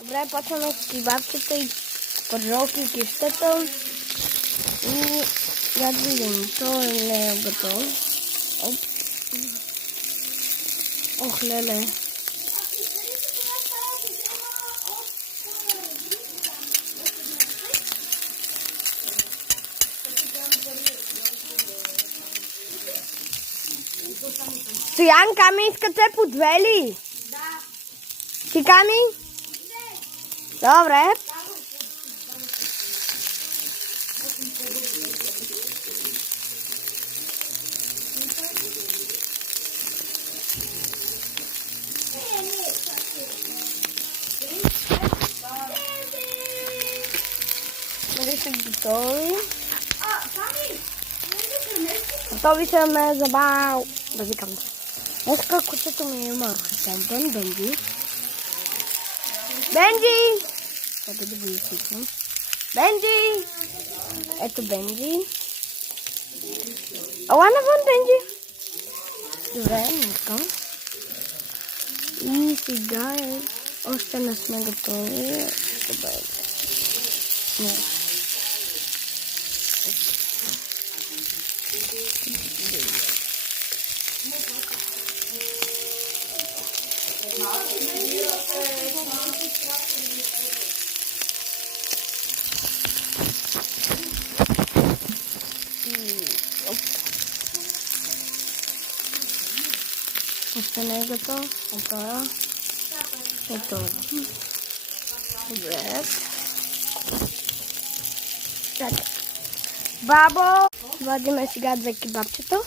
Добре, почваме с кебабчета и пържолки и кищета. И я да видим, то не е готово. Ох, леле. Стоян, Ками искате по две ли? Да. Ти, Ками? Добре. Нали са готови? Готови са ме забавя. Да викам. Днеска кучето ми има рухатен ден, Бенджи. Бенджи! Ето да го изсипвам. Бенджи! Ето Бенджи. Ала навън, Бенджи! Добре, не искам. И сега още не сме готови. Добре. Не. Още не е готов. Така. Готово. Добре. Така. Бабо! Вадиме сега две кебабчета.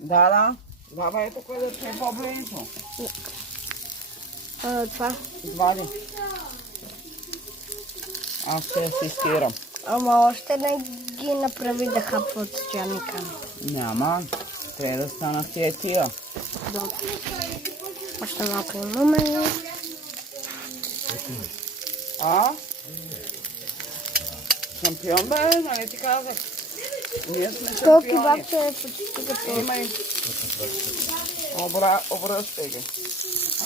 Да. Баба, ето кое да е по-близо. Това. Извади. Аз ще асистирам. Ама още не ги направи да хапват чайника. Няма. Трябва да станат тия. Добре. Още малко имаме. Шампион бе, нали ти казах? Ние сме То шампиони. кебабче е почти готово. Имай. Обръщай ги.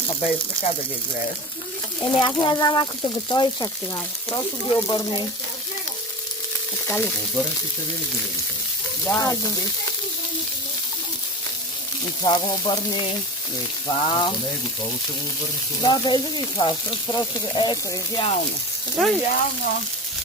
Ама без така да ги гледаш. Еми аз не знам ако са готови чак сега. Просто ги обърни. Така ли? Обърни си, ще видиш да ги Да, да. виж. И това го обърни. И това. Ако не е готово, ще го обърнеш. Да, без да ги хващаш. Просто ето, идеално. Идеално.